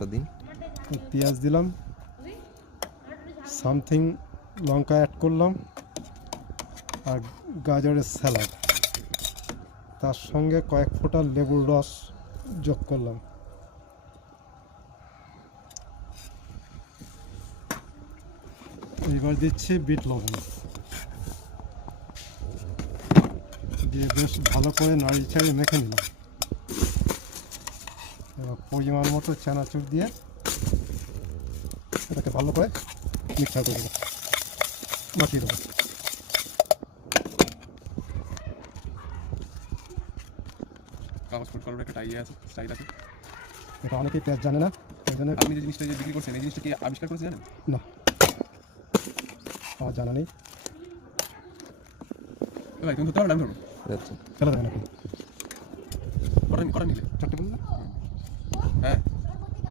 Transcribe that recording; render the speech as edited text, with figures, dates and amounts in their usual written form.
মশলা দিন। পেঁয়াজ দিলাম, সামথিং লঙ্কা অ্যাড করলাম, আর গাজরের স্যালাড, তার সঙ্গে কয়েক ফোঁটা লেবুর রস যোগ করলাম। এবার দিচ্ছি বিট লবণ, দিয়ে বেশ ভালো করে নাড়ি ছাড়িয়ে মেখে নিলাম। এবার পরিমাণ মতো চানাচুর দিয়ে এটাকে ভালো করে মিক্সার করে দেবো, মাখিয়ে দেবো। কাগজ ফুড করার একটা টাই আছে, স্টাইল আছে। এটা অনেকেই পেঁয়াজ জানে না, ওই জন্য। আপনি যে জিনিসটা যে বিক্রি করছেন এই জিনিসটা কি আবিষ্কার করেছে জানেন? না, আমার জানা নেই। ভাই তুমি ধরতে পারবেন, আমি ধরবো। আচ্ছা ফেলে দেবেন এখন। কটা নিলে চারটে বললে